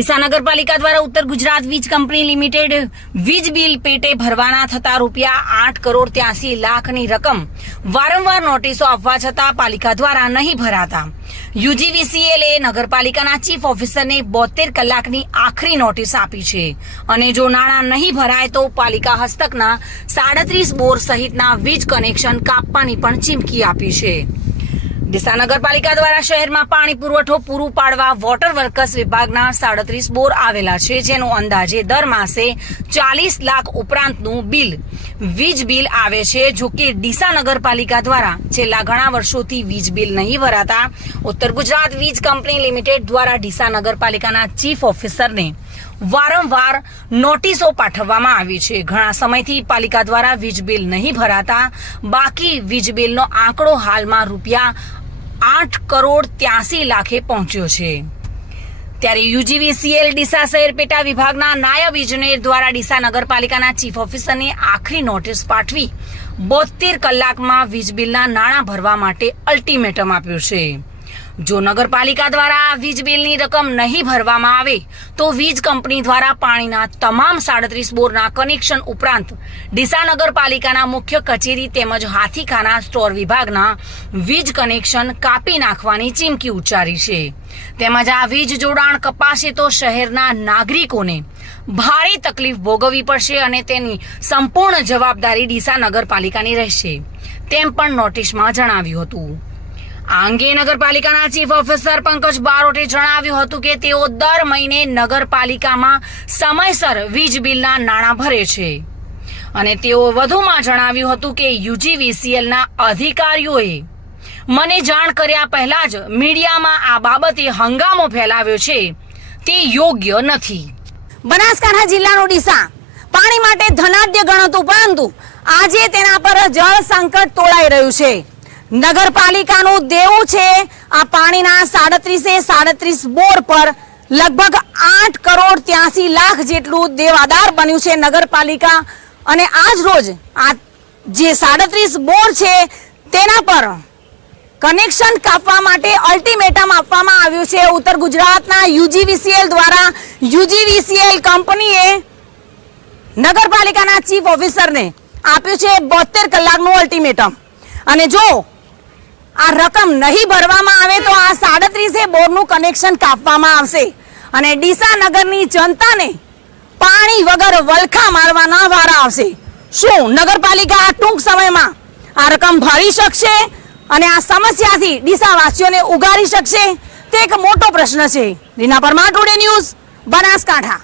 ડીસા નગરપાલિકા દ્વારા ઉત્તર ગુજરાત વીજ કંપની લિમિટેડ વીજ બિલ પેટે ભરવાના થતા ₹8,83,00,000 ની રકમ વારંવાર નોટિસો આપવા છતાં પાલિકા દ્વારા નહીં ભરાતા UGVCL એ નગરપાલિકાના ચીફ ઓફિસરને 72 કલાકની આખરી નોટિસ આપી છે અને જો નાણાં નહીં ભરાય તો પાલિકા હસ્તકના 37 બોર સહિતના વીજ કનેક્શન કાપવાની પણ ચીમકી આપી છે। ડીસા નગરપાલિકા દ્વારા શહેરમાં પાણી પુરવઠો પૂરું પાડવા વોટર વર્કર્સ વિભાગના 37 બોર આવેલા છે, જેનો અંદાજે દર માસે 40 લાખ ઉપરાંતનું વીજ બિલ આવે છે। જો કે ડીસા નગરપાલિકા દ્વારા છેલ્લા ઘણા વર્ષોથી વીજ બિલ નહીં ભરાતા ઉત્તર ગુજરાત વીજ કંપની લિમિટેડ દ્વારા ડીસા નગરપાલિકાના ચીફ ઓફિસરને વારંવાર નોટિસો પાઠવવામાં આવી છે। ઘણા સમયથી પાલિકા દ્વારા વીજ બિલ નહીં ભરાતા બાકી વીજ બિલનો આંકડો હાલમાં ₹8,83,00,000 પહોંચ્યો છે। ત્યારે UGVCL ડીસા શહેર પેટા વિભાગના નાયબ ઇજનેર દ્વારા ડીસા નગરપાલિકાના ચીફ ઓફિસરને આખરી નોટિસ પાઠવી 72 કલાકમાં વીજ બિલના નાણાં ભરવા માટે અલ્ટિમેટમ આપ્યું છે। જો નગરપાલિકા દ્વારા વીજ બિલની રકમ નહીં ભરવામાં આવે તો વીજ કંપની દ્વારા પાણીના તમામ 37 બોરના કનેક્શન ઉપરાંત ડીસા નગરપાલિકાના મુખ્ય કચેરી તેમજ હાથીખાના સ્ટોર વિભાગના વીજ કનેક્શન કાપી નાખવાની ચીમકી ઉચ્ચારી છે। તેમજ આ વીજ જોડાણ કપાશે તો શહેરના નાગરિકોને ભારે તકલીફ ભોગવવી પડશે અને તેની સંપૂર્ણ જવાબદારી ડીસા નગરપાલિકાની રહેશે તેમ પણ નોટિસમાં જણાવ્યું હતું। આ અંગે નગરપાલિકાના ચીફ ઓફિસર પંકજ બારોટે જણાવ્યું હતું કે તેઓ દર મહિને નગરપાલિકામાં સમયસર વીજ બિલના નાણાં ભરે છે અને તેઓ વધુમાં જણાવ્યું હતું કે UGVCLના અધિકારીઓએ મને જાણ કર્યા પહેલા જ મીડિયામાં આ બાબતે હંગામો ફેલાવ્યો છે તે યોગ્ય નથી। બનાસકાંઠા જિલ્લાનો ડીસા પાણી માટે ધનાઢ્ય ગણાતું પરંતુ આજે તેના પર જળ સંકટ તોળાઈ રહ્યું છે। નગરપાલિકાનું દેવું છે આ પાણીના 37 બોર પર લગભગ ₹8,83,00,000 જેટલું દેવાદાર બન્યું છે નગરપાલિકા અને આજ રોજ આ જે 37 બોર છે તેના પર કનેક્શન કાપવા માટે અલ્ટિમેટમ આપવામાં આવ્યું છે। ઉત્તર ગુજરાતના UGVCL દ્વારા UGVCL કંપનીએ નગરપાલિકાના ચીફ ઓફિસરને આપ્યું છે 72 કલાકનું અલ્ટિમેટમ અને જો આ રકમ નહીં ભરવામાં આવે તો આ 37 બોરનું કનેક્શન કાપવામાં આવશે અને ડીસા નગરની જનતાને પાણી વગર વલખા મારવાના વારા આવશે। શું નગરપાલિકા આ ટૂંક સમયમાં આ રકમ ભરી શકશે અને આ સમસ્યાથી ડીસા વાસીઓને ઉગારી શકશે તે એક મોટો પ્રશ્ન છે। Reena Parmar, today news, Banaskantha.